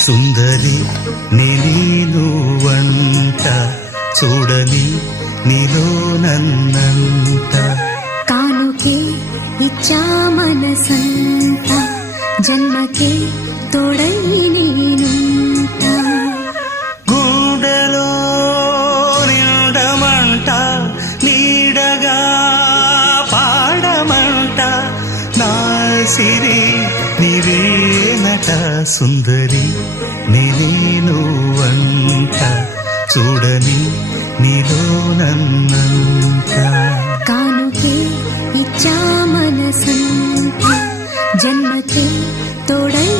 సుందరి నేను వంట చూడని నీలో నన్నంత కానుకే ఇచ్చా మనసంత జన్మకే తోడై నేనుంట గుండెలో నిండమంట నీడగా పాడమంట నా సిరి నీవేనట సుందరి నేను వంట చూడని నీలో నన్నంత కానుకే ఇచ్చా మనసంత జన్మకే తోడై